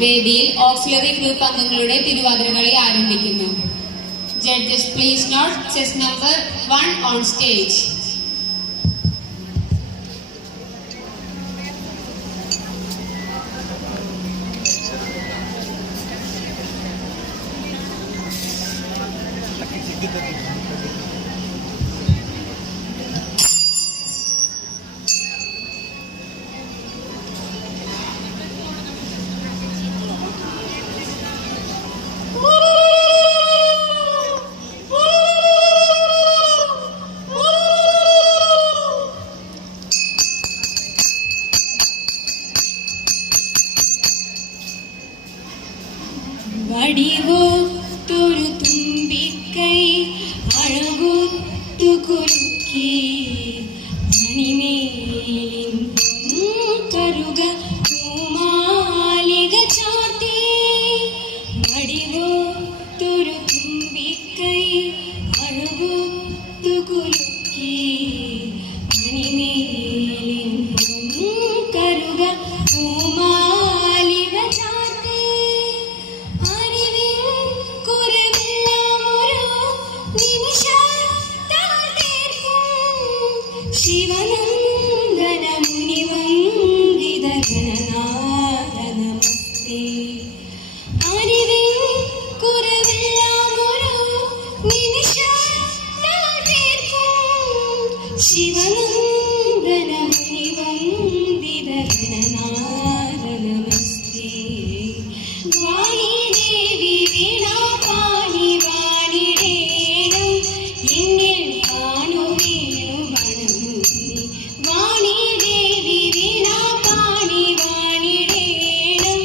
വേദിയിൽ auxiliary group അംഗങ്ങളുടെ തിരുവാതിരകളി ആരംഭിക്കുന്നു. Judges please note chest number 1 on stage. വടിവോത്തൊരു തുമ്പിക്കൈ അഴകൊത്തു കുലുക്കി മണിമേലിൻ കരുക പൂമാലിക ചാത്തി. വടിവോത്തൊരു തുമ്പിക്കൈ അഴകൊത്തു കുലുക്കി മണിമേലിൻ കരുക പൂമാലിക ചാത്തി. ശിവനന്ദന മുനിവന്ദിത ഗണനാഥ നമസ്തേ. അറിവിൻ കുറവെല്ലാമൊരു നിമിഷത്താൽ തീർക്കും. ശിവനന്ദന മുനിവന്ദിത ഗണനാഥ നമസ്തേ. വാണി ദേവി വീണാപാണി വാണിടേണം എന്നിൽ കാണു വീണു വണങ്ങുന്നി. വാണി ദേവി വീണാപാണി വാണിടേണം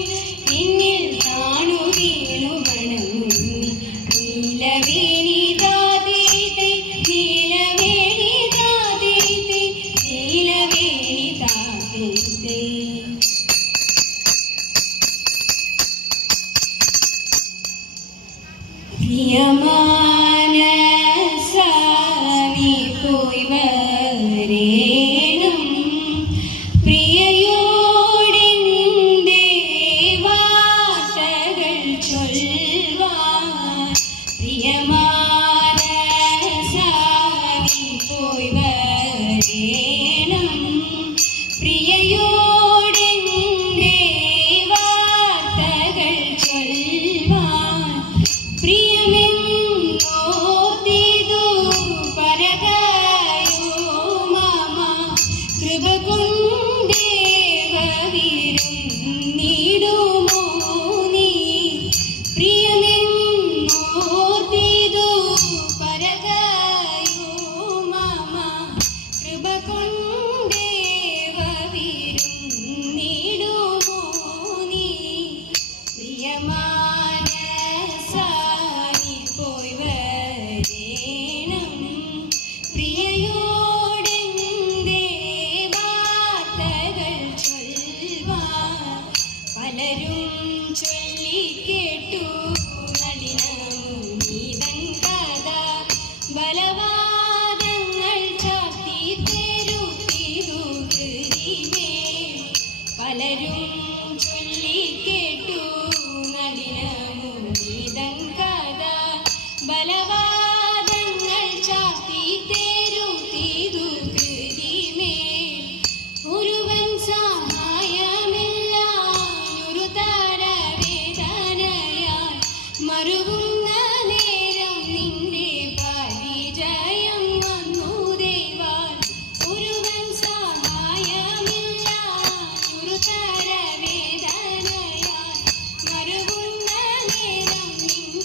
എന്നിൽ കാണു വീണു വണങ്ങുന്നി. നീലവേണി താതേതേ നീലവേണി താതേതേ നീലവേണി താതേതേ. പ്രിയമാനസാനി പോയി വരേണം പ്രിയയോടെ നിന്റെ വാർത്തകൾ ചൊൽവാൻ. പ്രിയമാനസാനി പോയി വരേണം പ്രിയയോടെ നിന്റെ വാർത്തകൾ ചൊൽവാൻ. പ്രിയമെന്നോർത്തിതു പരകായോ മമ കൃപ കൊണ്ടേവരുന്നിടുമോ നീ. പ്രിയമെന്നോർത്തിതു പരകായോ മമ കൃപ കൊണ്ടേവരുന്നിടുമോ നീ. പ്രിയമാനസാനി പോയി വരേണം പ്രിയയോടെ നിന്റെ വാർത്തകൾ ചൊൽവാൻ. പലരും ചൊല്ലിക്കേട്ടു നളിനമുനീതൻ കഥ. ബലവാദങ്ങൾ ചാർത്തി തെരുത്തിതു കൃതിമേൽ. പലരും ചൊല്ലിക്കേട്ടു നളിനമുനീതൻ കഥ. ബലവാദങ്ങൾ ചാർത്തി തെരുത്തിതു കൃതിമേൽ. ഒരുവൻ സഹായമില്ലാഞ്ഞൊരു താരവേദനയാൽ മറുകുന്ന നേരം നിന്റെ പരിചയം വന്നു ദൈവാൽ. ഒരുവൻ സഹായമില്ലാഞ്ഞൊരു താരവേദനയാൽ മറുകുന്ന നേരം നിന്റെ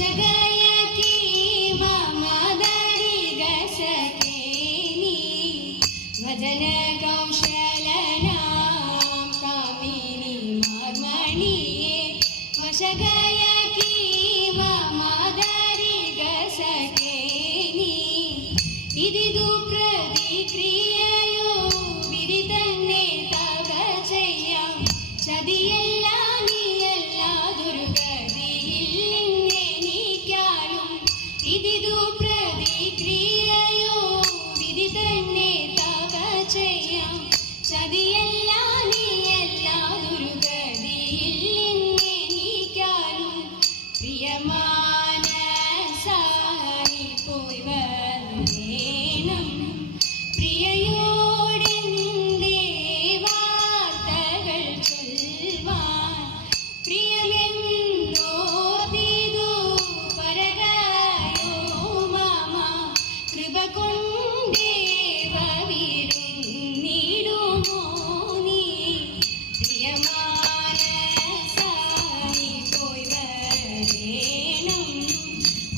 വശഗയകി മമദരി ഗസകേനി വദന കൗശലനാം കാമിനി മാർമണിയേ വശഗയകി മമദരി ഗസകേനി ഇതിതു പ്രതിക്രിയയോ വിധി തന്നെ തവ ചെയ്യാം ചതിയല്ല നീയല്ല ദുർഗതിയിൽ നിന്നെനിക്കാലും ഇതിതു പ്രതിക്രിയയോ വിധി തന്നെ തവ ചെയ്യാം ചതിയല്ല നീയല്ല ദുർഗതിയിൽ നിന്നെനിക്കാലും പ്രിയമാനസാനി പോയി വരേണം പ്രിയയോടെന്തേ വാർത്തകൾ ചൊൽവാൻ പ്രിയമെന്നോർത്തിതു പരകായോ മാമ കൃപ കൊണ്ടേവ വിരുന്നിടുമോ നീ പ്രിയമാനസാനി പോയി വരേണം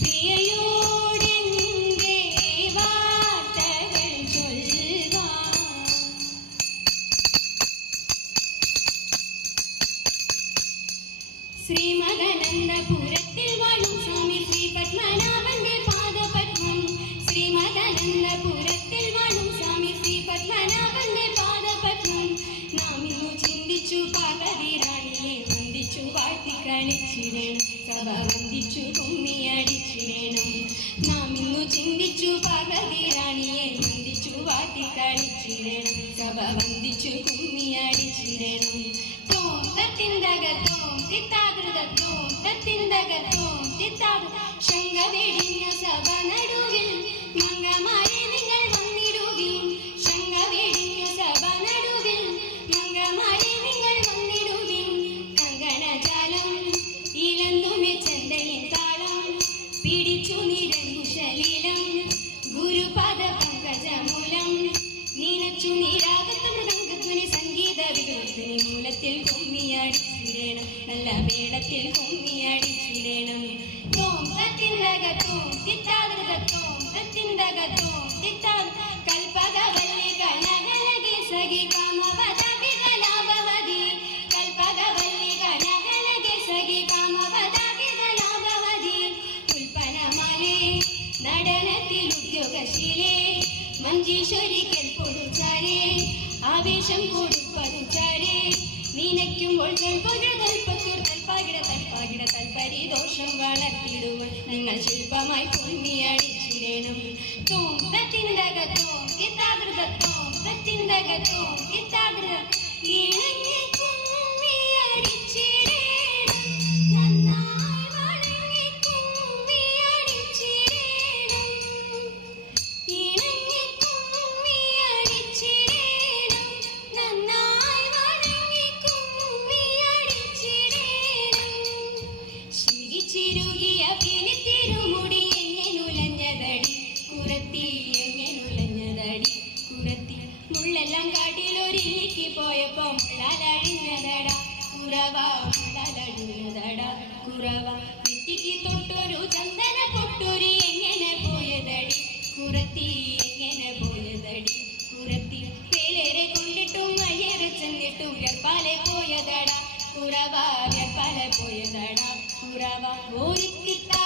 പ്രിയയോടെന്തേ വാർത്തകൾ ചൊൽവാൻ ശ്രീമദനന്ദപുരത്തിൽ വാഴും സ്വാമി ശ്രീ പത്മനാഭന്റെ പാദപത്മം ശ്രീമദനന്ദപുരത്തിൽ വാഴും സ്വാമി ശ്രീ പത്മനാഭന്റെ പാദപത്മം നാം ഇന്നു ചിന്തിച്ചു പാർവതി റാണിയെ വന്ദിച്ചു വാഴ്ത്തി കളിച്ചിടണം സഭ വന്ദിച്ചു കുമ്മിയടിച്ചിടണം നാം ഇന്നു ചിന്തിച്ചു പാർവതി റാണിയെ വന്ദിച്ചു വാഴ്ത്തി കളിച്ചിടണം സഭ വന്ദിച്ചു കുമ്മിയടിച്ചിടണം തോം തത്തിന്തകത്തോം തിത്താകൃതത്തോം തത്തിന്തകത്തോം തിത്താകൃ ശങ്ക വെടിഞ്ഞ സഭ നടുവിൽ മംഗമാരെ നിങ്ങൾ വന്നിടുകയും ശങ്ക വെടിഞ്ഞ സഭ നടുവിൽ മംഗമാരെ നിങ്ങൾ വന്നിടുകയും കങ്കണജാലം ഇലന്തുമെ ചെന്തലിൻ താളം പിടിച്ചു നിരങ്ങു ശലീലം ഗുരുപാദ പങ്കജമൂലം നീനച്ചു നീരാഗത്ത മൃദംഗധ്വനി സംഗീത വികൃതിനി മൂലത്തിൽ കുമ്മിയടിച്ചിടണം നല്ല മേളത്തിൽ കുമ്മിയടിച്ചിടണം തോം തത്തിന്തകത്തോം തിത്താകൃതത്തോം തത്തിന്തകത്തോം തിത്താ കൽപകവല്ലി കനകലകി സഖി കാമവദാകി കലാപവതി കൽപകവല്ലി കനകലകി സഖി കാമവദാകി കലാപവതി ഉൽപ്പന്നമാലേ നടനത്തിൽ ഉദ്യോഗശീലേ മഞ്ജീശ്വരിക്കൽ പൊടുച്ചാരേ ആവേശം കൊടുപ്പതുച്ചാരേ നീനയ്ക്കുമ്പോൾ തൽപകിട തൽപരിദോഷം വളർത്തിടുവാൻ നിങ്ങൾ ശില്പമായി പൊന്നിയടിച്ചിടണം തോം തത്തിന്തകത്തോം തിത്താകൃതത്തോം തത്തിന്തകത്തോം തിത്താകൃത ഇണങ്ങി കുമ്മിയടിച്ചിടണം നന്നായി വണങ്ങി കുമ്മിയടിച്ചിടണം ഇണങ്ങി കുമ്മിയടിച്ചിടണം നന്നായി വണങ്ങി കുമ്മിയടിച്ചിടണം ചിരുകിയ പിനിത്തിരുമുടി എങ്ങനുലഞ്ഞതടി കുറത്തി എങ്ങനുലഞ്ഞതടി കുറത്തി മുള്ളെല്ലാം കാട്ടിലൊരിക്ക് പോയപ്പോ മുള്ളാലഴിഞ്ഞതടാ കുറവ മുള്ളാലഴിഞ്ഞതടാ കുറവ നെറ്റിക്ക് തൊട്ടൊരു ചന്ദന പൊട്ടൊരു എങ്ങനെ പോയതടി കുറത്തി എങ്ങനെ പോയതടി കുറത്തി വേലേറെ കൊണ്ടിട്ടും അയ്യേറെ ചെന്നിട്ടും വ്യർപ്പാലെ പോയതടാ കുറവ വ്യർപ്പാലെ പോയതടാ കുറവ ഒരുക്കിത്താ